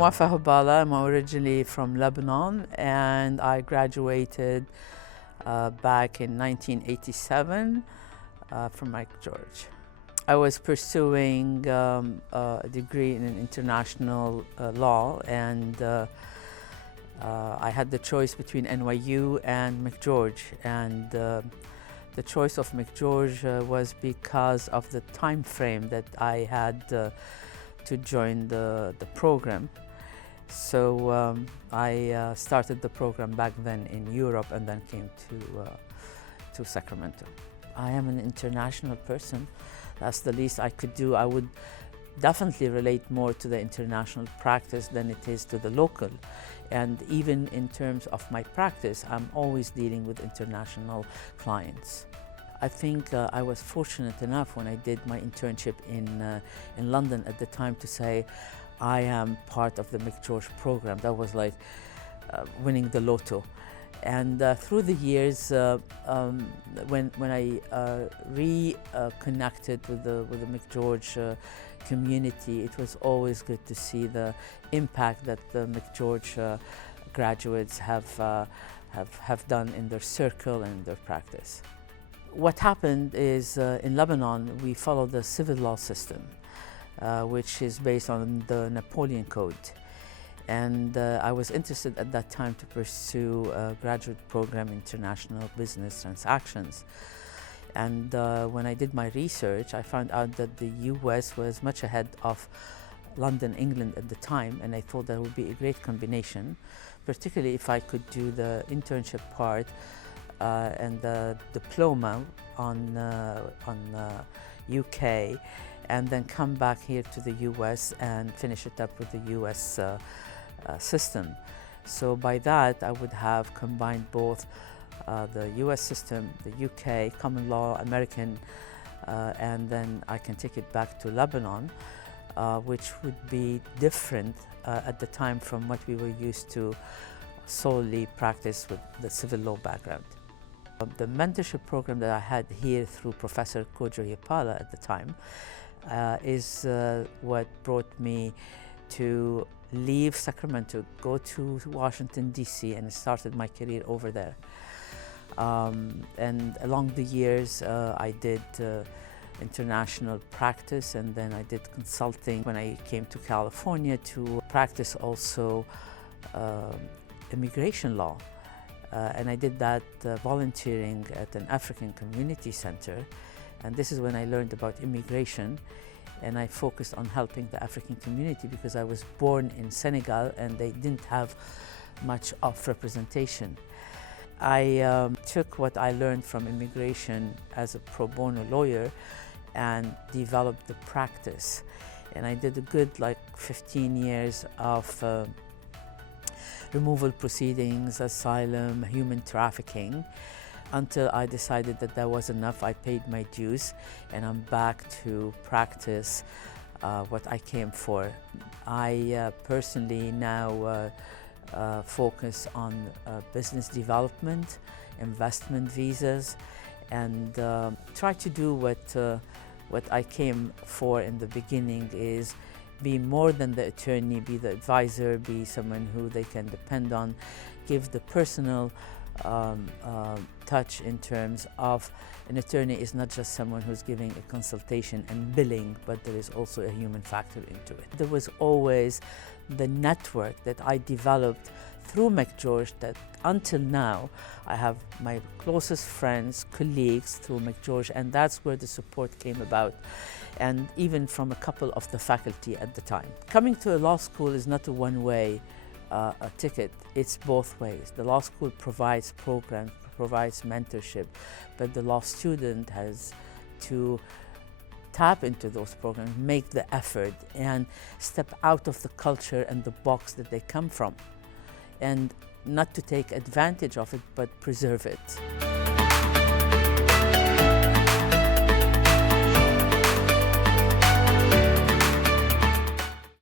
Wafa Hoballah. I'm originally from Lebanon, and I graduated back in 1987 from McGeorge. I was pursuing a degree in international law, and I had the choice between NYU and McGeorge, and the choice of McGeorge was because of the time frame that I had to join the program. So I started the program back then in Europe and then came to Sacramento. I am an international person. That's the least I could do. I would definitely relate more to the international practice than it is to the local. And even in terms of my practice, I'm always dealing with international clients. I think I was fortunate enough when I did my internship in London at the time to say, I am part of the McGeorge program. That was like winning the lotto. And through the years, when I reconnected with the McGeorge community, it was always good to see the impact that the McGeorge graduates have done in their circle and their practice. What happened is in Lebanon, we follow the civil law system, which is based on the Napoleon Code. And I was interested at that time to pursue a graduate program in international business transactions. And when I did my research, I found out that the US was much ahead of London, England at the time, and I thought that would be a great combination, particularly if I could do the internship part and the diploma on UK, and then come back here to the US and finish it up with the US system. So by that, I would have combined both the US system, the UK, common law, American, and then I can take it back to Lebanon, which would be different at the time from what we were used to solely practice with the civil law background. The mentorship program that I had here through Professor McGeorge Hoballah at the time is what brought me to leave Sacramento, go to Washington, D.C., and started my career over there. And along the years, I did international practice, and then I did consulting when I came to California to practice also immigration law. And I did that volunteering at an African community center. And this is when I learned about immigration, and I focused on helping the African community because I was born in Senegal and they didn't have much of representation. I took what I learned from immigration as a pro bono lawyer and developed the practice. And I did a good 15 years of removal proceedings, asylum, human trafficking, until I decided that that was enough. I paid my dues, and I'm back to practice what I came for. I personally now focus on business development, investment visas, and try to do what I came for in the beginning is be more than the attorney, be the advisor, be someone who they can depend on, give the personal touch in terms of an attorney is not just someone who's giving a consultation and billing, but there is also a human factor into it. There was always the network that I developed through McGeorge that until now I have my closest friends, colleagues through McGeorge, and that's where the support came about, and even from a couple of the faculty at the time. Coming to a law school is not a one-way a ticket, it's both ways. The law school provides programs, provides mentorship, but the law student has to tap into those programs, make the effort, and step out of the culture and the box that they come from, and not to take advantage of it, but preserve it.